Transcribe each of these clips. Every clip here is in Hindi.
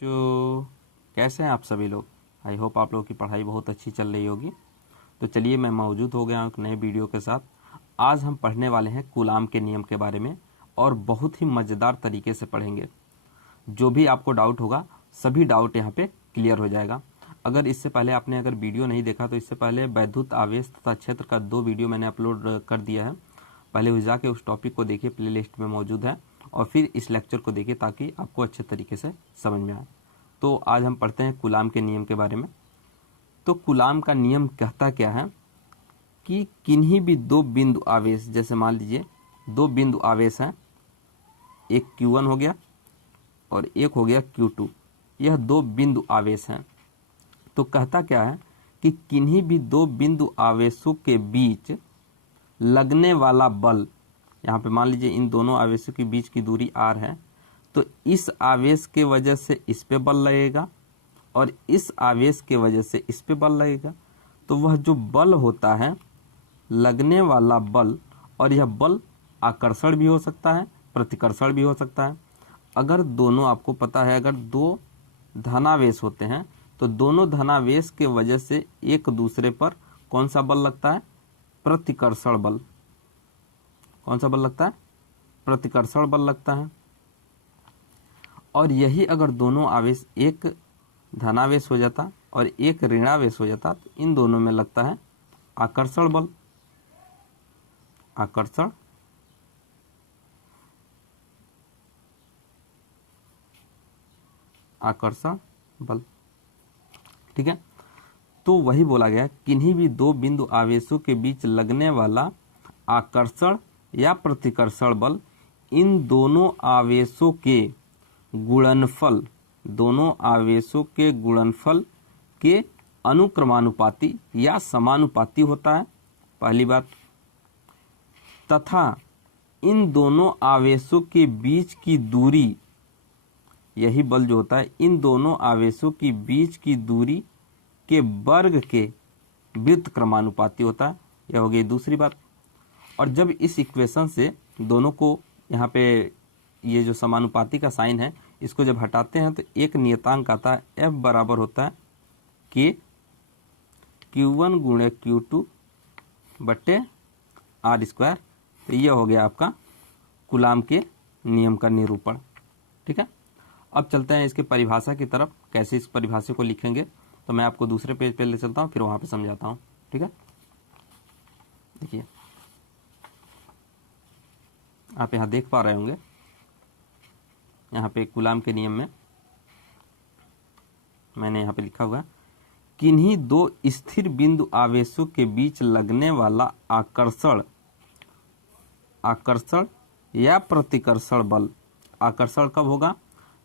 जो कैसे हैं आप सभी लोग। आई होप आप लोगों की पढ़ाई बहुत अच्छी चल रही होगी। तो चलिए मैं मौजूद हो गया हूँ एक नए वीडियो के साथ। आज हम पढ़ने वाले हैं कूलाम के नियम के बारे में और बहुत ही मज़ेदार तरीके से पढ़ेंगे। जो भी आपको डाउट होगा सभी डाउट यहाँ पे क्लियर हो जाएगा। अगर इससे पहले आपने अगर वीडियो नहीं देखा तो इससे पहले वैद्युत आवेश तथा क्षेत्र का 2 वीडियो मैंने अपलोड कर दिया है। पहले उस जाके उस टॉपिक को देखिए, प्ले लिस्ट में मौजूद है, और फिर इस लेक्चर को देखिए ताकि आपको अच्छे तरीके से समझ में आए। तो आज हम पढ़ते हैं कूलाम के नियम के बारे में। तो कूलाम का नियम कहता क्या है कि किन्हीं भी 2 बिंदु आवेश, जैसे मान लीजिए 2 बिंदु आवेश हैं, एक Q1 हो गया और एक हो गया Q2, यह 2 बिंदु आवेश हैं। तो कहता क्या है कि किन्हीं भी 2 बिंदु आवेशों के बीच लगने वाला बल, यहाँ पे मान लीजिए इन दोनों आवेशों के बीच की दूरी r है, तो इस आवेश के वजह से इस पे बल लगेगा और इस आवेश के वजह से इस पे बल लगेगा। तो वह जो बल होता है, लगने वाला बल, और यह बल आकर्षण भी हो सकता है, प्रतिकर्षण भी हो सकता है। अगर दोनों, आपको पता है, अगर 2 धनावेश होते हैं तो दोनों धनावेश के वजह से एक दूसरे पर कौन सा बल लगता है? प्रतिकर्षण बल। कौन सा बल लगता है? प्रतिकर्षण बल लगता है। और यही अगर दोनों आवेश, एक धनावेश हो जाता और एक ऋणावेश हो जाता, तो इन दोनों में लगता है आकर्षण बल। आकर्षण बल, ठीक है। तो वही बोला गया, किन्हीं भी 2 बिंदु आवेशों के बीच लगने वाला आकर्षण या प्रतिकर्षण बल इन दोनों आवेशों के गुणनफल, दोनों आवेशों के गुणनफल के अनुक्रमानुपाती या समानुपाती होता है, पहली बात। तथा इन दोनों आवेशों के बीच की दूरी, यही बल जो होता है, इन दोनों आवेशों की बीच की दूरी के वर्ग के व्युत्क्रमानुपाती होता है। यह हो गई दूसरी बात। और जब इस इक्वेशन से दोनों को, यहाँ पे ये जो समानुपाती का साइन है, इसको जब हटाते हैं तो एक नियतांक आता है, F बराबर होता है K Q1 गुणे Q2 बट्टे R²। तो यह हो गया आपका कूलाम के नियम का निरूपण, ठीक है। अब चलते हैं इसके परिभाषा की तरफ। कैसे इस परिभाषा को लिखेंगे तो मैं आपको दूसरे पेज पे ले चलता हूँ, फिर वहाँ पे समझाता हूँ, ठीक है। देखिए आप यहाँ देख पा रहे होंगे, यहाँ पे कूलाम के नियम में मैंने यहाँ पे लिखा हुआ है, किन्हीं 2 स्थिर बिंदु आवेशों के बीच लगने वाला आकर्षण या प्रतिकर्षण बल। आकर्षण कब होगा?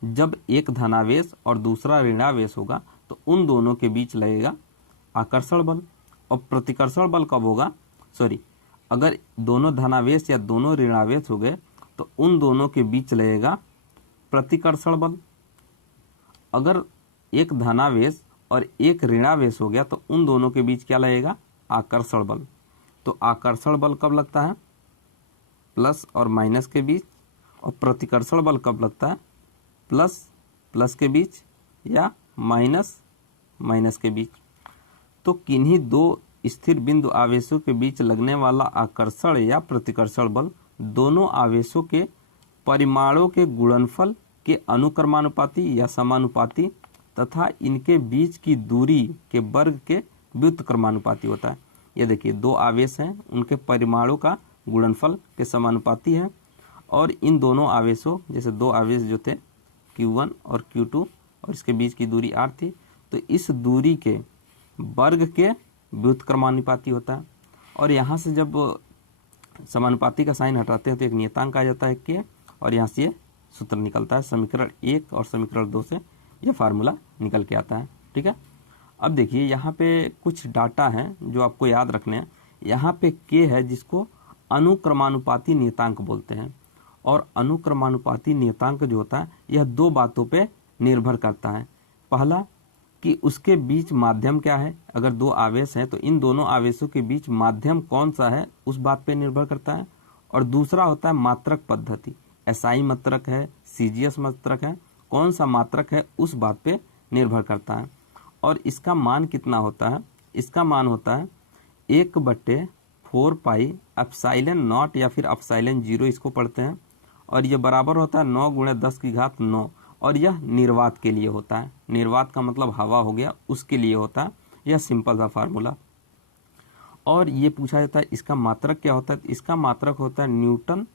जब एक धनावेश और दूसरा ऋणावेश होगा तो उन दोनों के बीच लगेगा आकर्षण बल। और प्रतिकर्षण बल कब होगा? अगर दोनों धनावेश या दोनों ऋणावेश हो गए तो उन दोनों के बीच लगेगा प्रतिकर्षण बल। अगर एक धनावेश और एक ऋणावेश हो गया तो उन दोनों के बीच क्या लगेगा? आकर्षण बल। तो आकर्षण बल कब लगता है? प्लस और माइनस के बीच। और प्रतिकर्षण बल कब लगता है? प्लस के बीच या माइनस के बीच। तो किन्हीं 2 स्थिर बिंदु आवेशों के बीच लगने वाला आकर्षण या प्रतिकर्षण बल दोनों आवेशों के परिमाणों के गुणनफल के अनुक्रमानुपाती या समानुपाती तथा इनके बीच की दूरी के वर्ग के व्युत्क्रमानुपाती होता है। ये देखिए 2 आवेश हैं, उनके परिमाणों का गुणनफल के समानुपाती है। और इन दोनों आवेशों, जैसे 2 आवेश जो थे Q1 और Q2 और इसके बीच की दूरी r थी, तो इस दूरी के वर्ग के व्युत्क्रमानुपाती होता है। और यहाँ से जब समानुपाती का साइन हटाते हैं तो एक नियतांक आ जाता है K, और यहाँ से ये सूत्र निकलता है। समीकरण 1 और समीकरण 2 से यह फार्मूला निकल के आता है, ठीक है। अब देखिए यहाँ पे कुछ डाटा हैं जो आपको याद रखने हैं। यहाँ पे K है जिसको अनुक्रमानुपाती नियतांक बोलते हैं। और अनुक्रमानुपाती नियतांक जो होता है यह 2 बातों पे निर्भर करता है। पहला कि उसके बीच माध्यम क्या है। अगर 2 आवेश हैं तो इन दोनों आवेशों के बीच माध्यम कौन सा है उस बात पे निर्भर करता है। और दूसरा होता है मात्रक पद्धति, एसआई मात्रक है, सीजीएस मात्रक है, कौन सा मात्रक है उस बात पे निर्भर करता है। और इसका मान कितना होता है, इसका मान होता है 1/4 पाई एप्सिलॉन नॉट या फिर एप्सिलॉन 0 इसको पढ़ते हैं, और ये बराबर होता है 9 × 10⁹ और यह निर्वात के लिए होता है। निर्वात का मतलब हवा हो गया, उसके लिए होता है। यह सिंपल सा फार्मूला। और ये पूछा जाता है इसका मात्रक क्या होता है, इसका मात्रक होता है न्यूटन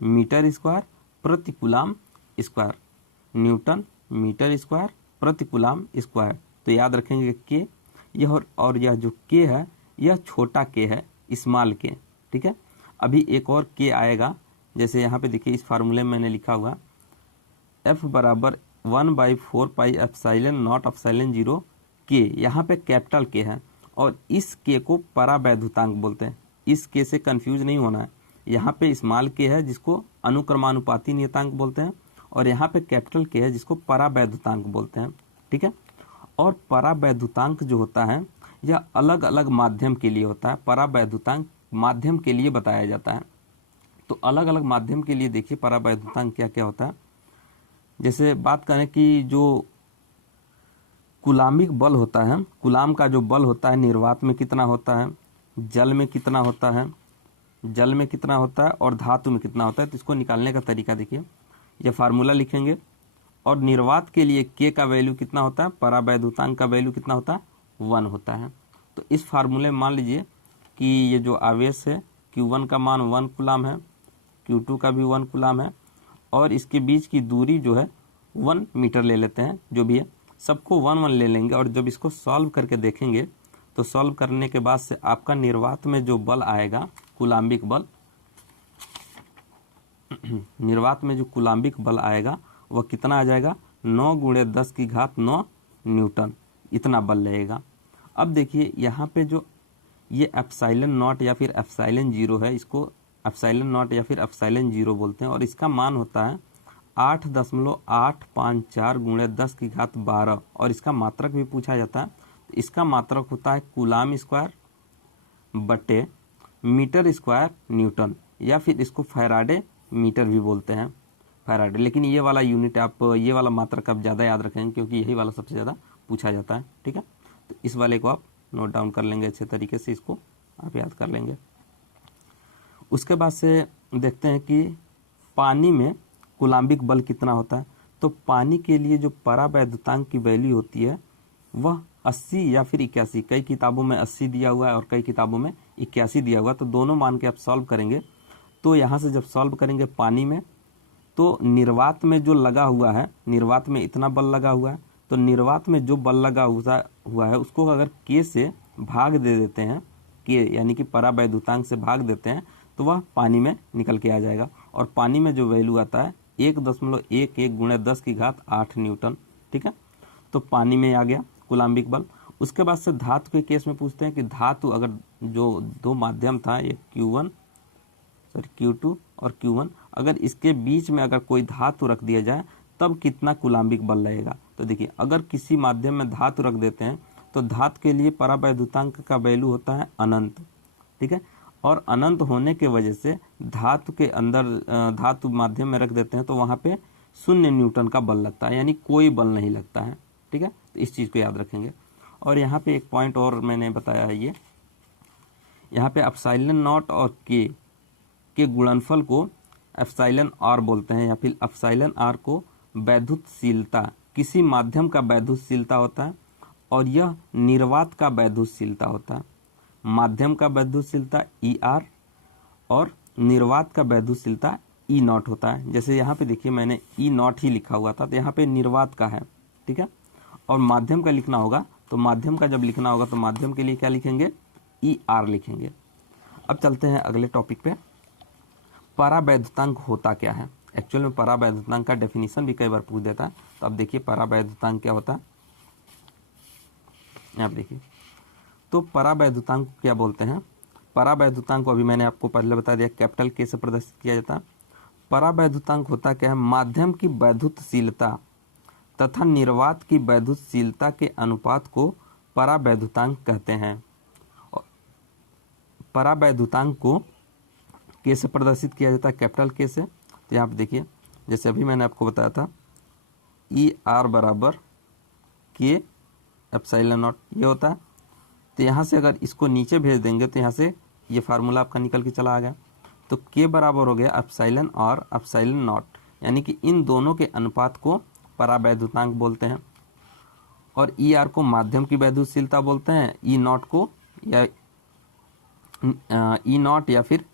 मीटर स्क्वायर प्रति coulomb square, newton metre square प्रति कूलाम स्क्वायर। तो याद रखेंगे के, यह और यह जो के है यह छोटा के है, स्मॉल के, ठीक है। अभी एक और के आएगा, जैसे यहाँ पे देखिए इस फार्मूले में मैंने लिखा हुआ F बराबर 1/4 पाई एप्सिलॉन नॉट एप्सिलॉन 0 के, यहाँ पे कैपिटल के है और इस के को परावैद्युतांक बोलते हैं। इस के से कंफ्यूज नहीं होना है, यहाँ पे स्मॉल के है जिसको अनुक्रमानुपाती नियतांक बोलते हैं, और यहाँ पे कैपिटल के है जिसको परावैद्युतांक बोलते हैं, ठीक है। और परावैद्युतांक जो होता है यह अलग अलग माध्यम के लिए होता है। परावैद्युतांक माध्यम के लिए बताया जाता है। तो अलग अलग माध्यम के लिए देखिए परावैद्युतांक क्या क्या होता है। जैसे बात करें कि जो कूलामिक बल होता है, कूलाम का जो बल होता है निर्वात में कितना होता है, जल में कितना होता है, जल में कितना होता है और धातु में कितना होता है, तो इसको निकालने का तरीका देखिए। यह फार्मूला लिखेंगे और निर्वात के लिए के का वैल्यू कितना होता है, परावैद्युतांक का वैल्यू कितना होता है, 1 होता है। तो इस फार्मूले में मान लीजिए कि ये जो आवेश है Q1 का मान 1 कूलाम है, Q2 का भी 1 कूलाम है, और इसके बीच की दूरी जो है 1 मीटर ले लेते हैं, जो भी है सबको 1 ले लेंगे। और जब इसको सॉल्व करके देखेंगे तो सॉल्व करने के बाद से आपका निर्वात में जो बल आएगा कूलाम्बिक बल, निर्वात में जो कूलाम्बिक बल आएगा वह कितना आ जाएगा, 9 × 10⁹ न्यूटन, इतना बल रहेगा। अब देखिए यहाँ पे जो ये एप्सिलॉन नॉट या फिर एप्सिलॉन 0 है, इसको एप्सिलॉन नॉट या फिर एप्सिलॉन 0 बोलते हैं, और इसका मान होता है 8.854 × 10⁻12, और इसका मात्रक भी पूछा जाता है। तो इसका मात्रक होता है कूलाम स्क्वायर बटे मीटर स्क्वायर न्यूटन, या फिर इसको फैराडे मीटर भी बोलते हैं, फैराडे। लेकिन ये वाला यूनिट आप, ये वाला मात्रक आप ज़्यादा याद रखेंगे क्योंकि यही वाला सबसे ज़्यादा पूछा जाता है, ठीक है। तो इस वाले को आप नोट डाउन कर लेंगे अच्छे तरीके से, इसको आप याद कर लेंगे। उसके बाद से देखते हैं कि पानी में कूलाम्बिक बल कितना होता है। तो पानी के लिए जो परावैद्युतांक की वैल्यू होती है वह 80 या फिर 81, कई किताबों में 80 दिया हुआ है और कई किताबों में 81 दिया हुआ है। तो दोनों मान के आप सॉल्व करेंगे। तो यहाँ से जब सॉल्व करेंगे पानी में, तो निर्वात में जो लगा हुआ है, निर्वात में इतना बल लगा हुआ है, तो निर्वात में जो बल लगा हुआ है उसको अगर के से भाग दे देते हैं, के यानी कि परावैद्युतांक से भाग देते हैं, तो वह पानी में निकल के आ जाएगा। और पानी में जो वैल्यू आता है 1.11 × 10⁸ न्यूटन, ठीक है। तो पानी में आ गया कूलाम्बिक बल। उसके बाद से धातु के केस में पूछते हैं कि धातु अगर जो दो माध्यम था, ये Q2 और Q1, अगर इसके बीच में अगर कोई धातु रख दिया जाए तब कितना कूलाम्बिक बल लगेगा। तो देखिए अगर किसी माध्यम में धातु रख देते हैं तो धातु के लिए परावैद्युतांक का वैल्यू होता है अनंत, ठीक है। और अनंत होने के वजह से धातु के अंदर धातु माध्यम में रख देते हैं तो वहाँ पे 0 न्यूटन का बल लगता है, यानी कोई बल नहीं लगता है, ठीक है। तो इस चीज़ को याद रखेंगे। और यहाँ पे एक पॉइंट और मैंने बताया है, ये यहाँ पे एप्सिलॉन नॉट और के गुणनफल को एप्सिलॉन आर बोलते हैं, या फिर एप्सिलॉन आर को वैद्युतशीलता, किसी माध्यम का वैद्युतशीलता होता है, और यह निर्वात का वैद्युतशीलता होता है। माध्यम का वैद्युतशीलता ER और निर्वात का वैद्युतशीलता E0 होता है। जैसे यहाँ पे देखिए मैंने E0 ही लिखा हुआ था, तो यहाँ पे निर्वात का है, ठीक है। और माध्यम का लिखना होगा, तो माध्यम का जब लिखना होगा तो माध्यम के लिए क्या लिखेंगे, ER लिखेंगे। अब चलते हैं अगले टॉपिक पे, परावैद्युतांक होता क्या है। एक्चुअल में परावैद्युतांक का डेफिनेशन भी कई बार पूछ देता है। तो अब देखिए परावैद्युतांक क्या होता है, आप देखिए। तो परावैद्युतांक क्या बोलते हैं, परावैद्युतांक को अभी मैंने आपको पहले बता दिया, कैपिटल के से प्रदर्शित किया जाता है। परावैद्युतांक होता क्या है, माध्यम की वैद्युतशीलता तथा निर्वात की वैद्युतशीलता के अनुपात को परावैद्युतांक कहते हैं। परावैद्युतांक को के से प्रदर्शित किया जाता है, कैपिटल के से। तो यहाँ पे देखिए जैसे अभी मैंने आपको बताया था ई आर बराबर के एप्सिलॉन नॉट ये होता है। तो यहाँ से अगर इसको नीचे भेज देंगे तो यहाँ से ये फार्मूला आपका निकल के चला आ गया। तो के बराबर हो गया एप्सिलॉन और एप्सिलॉन नॉट, यानी कि इन दोनों के अनुपात को परावैद्युतांक बोलते हैं। और ई आर को माध्यम की वैद्युतशीलता बोलते हैं, ई नॉट को या ई नॉट या फिर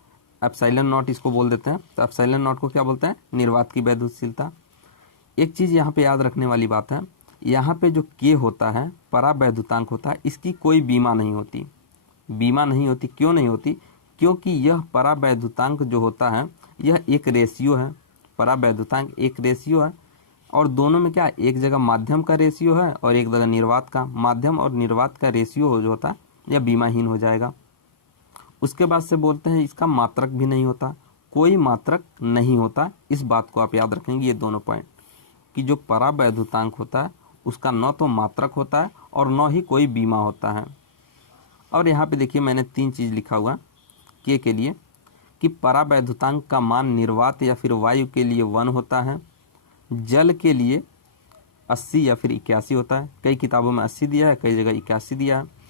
एप्सिलॉन नॉट इसको बोल देते हैं। तो एप्सिलॉन नॉट को क्या बोलते हैं, निर्वात की वैद्युतशीलता। एक चीज़ यहाँ पे याद रखने वाली बात है, यहाँ पे जो के होता है परावैद्युतांक होता है, इसकी कोई बीमा नहीं होती। बीमा नहीं होती, क्यों नहीं होती? क्योंकि यह परावैद्युतांक जो होता है यह एक रेशियो है। परावैद्युतांक एक रेशियो है और दोनों में क्या, एक जगह माध्यम का रेशियो है और एक जगह निर्वात का। माध्यम और निर्वात का रेशियो जो होता है यह बीमाहीन हो जाएगा। उसके बाद से बोलते हैं इसका मात्रक भी नहीं होता, कोई मात्रक नहीं होता। इस बात को आप याद रखेंगे, ये दोनों पॉइंट, कि जो परावैद्युतांक होता है उसका न तो मात्रक होता है और न ही कोई बीमा होता है। और यहाँ पे देखिए मैंने 3 चीज़ लिखा हुआ के लिए, कि परावैद्युतांक का मान निर्वात या फिर वायु के लिए 1 होता है, जल के लिए 80 या फिर 81 होता है। कई किताबों में 80 दिया है, कई जगह 81 दिया है।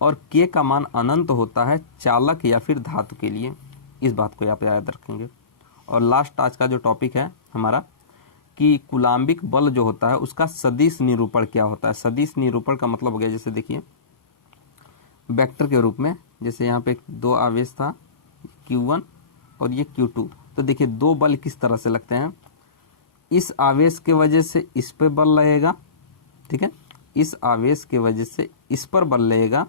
और के का मान अनंत होता है चालक या फिर धातु के लिए। इस बात को आप याद रखेंगे। और लास्ट आज का जो टॉपिक है हमारा, कि कूलाम्बिक बल जो होता है उसका सदिश निरूपण क्या होता है। सदिश निरूपण का मतलब हो गया, जैसे देखिए वेक्टर के रूप में, जैसे यहाँ पे 2 आवेश था Q1 और ये Q2। तो देखिए 2 बल किस तरह से लगते हैं, इस आवेश के वजह से इस पे बल लगेगा, ठीक है, इस आवेश के वजह से इस पर बल लगेगा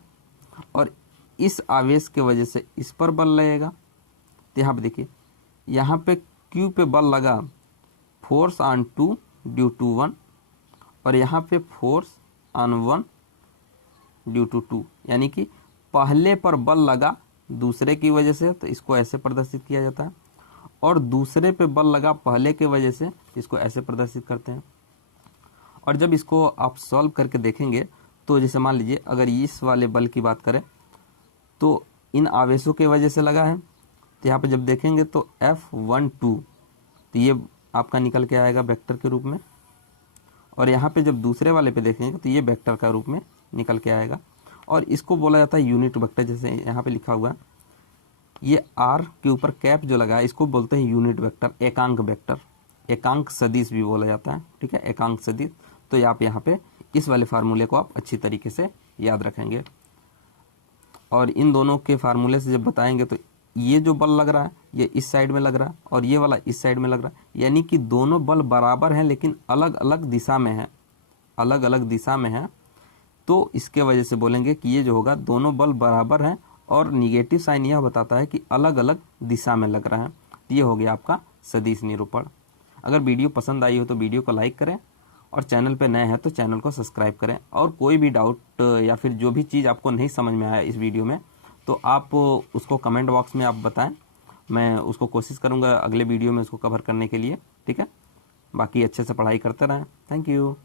और इस आवेश के वजह से इस पर बल लगेगा। तो यहाँ पे देखिए, यहाँ पे Q पे बल लगा फोर्स ऑन 2 ड्यू टू 1 और यहाँ पे फोर्स ऑन 1 ड्यू टू 2, यानी कि पहले पर बल लगा दूसरे की वजह से, तो इसको ऐसे प्रदर्शित किया जाता है, और दूसरे पे बल लगा पहले के वजह से, इसको ऐसे प्रदर्शित करते हैं। और जब इसको आप सॉल्व करके देखेंगे तो जैसे मान लीजिए अगर इस वाले बल की बात करें तो इन आवेशों के वजह से लगा है, तो यहाँ पे जब देखेंगे तो F12, तो ये आपका निकल के आएगा वेक्टर के रूप में। और यहाँ पे जब दूसरे वाले पे देखेंगे तो ये वेक्टर का रूप में निकल के आएगा। और इसको बोला जाता है यूनिट वेक्टर, जैसे यहाँ पे लिखा हुआ है, ये R के ऊपर कैप जो लगा है इसको बोलते हैं यूनिट वेक्टर, एकांक वेक्टर, एकांक सदिश भी बोला जाता है, ठीक है, एकांक सदिश। तो आप यहाँ पे इस वाले फार्मूले को आप अच्छी तरीके से याद रखेंगे। और इन दोनों के फार्मूले से जब बताएंगे तो ये जो बल लग रहा है ये इस साइड में लग रहा है और ये वाला इस साइड में लग रहा है, यानी कि दोनों बल बराबर हैं लेकिन अलग अलग दिशा में है, अलग अलग दिशा में है। तो इसके वजह से बोलेंगे कि ये जो होगा दोनों बल बराबर हैं और निगेटिव साइन यह बताता है कि अलग अलग दिशा में लग रहा है। ये हो गया आपका सदिश निरूपण। अगर वीडियो पसंद आई हो तो वीडियो को लाइक करें और चैनल पे नए हैं तो चैनल को सब्सक्राइब करें। और कोई भी डाउट या फिर जो भी चीज़ आपको नहीं समझ में आया इस वीडियो में तो आप उसको कमेंट बॉक्स में आप बताएं, मैं उसको कोशिश करूँगा अगले वीडियो में उसको कवर करने के लिए, ठीक है। बाकी अच्छे से पढ़ाई करते रहें। Thank you.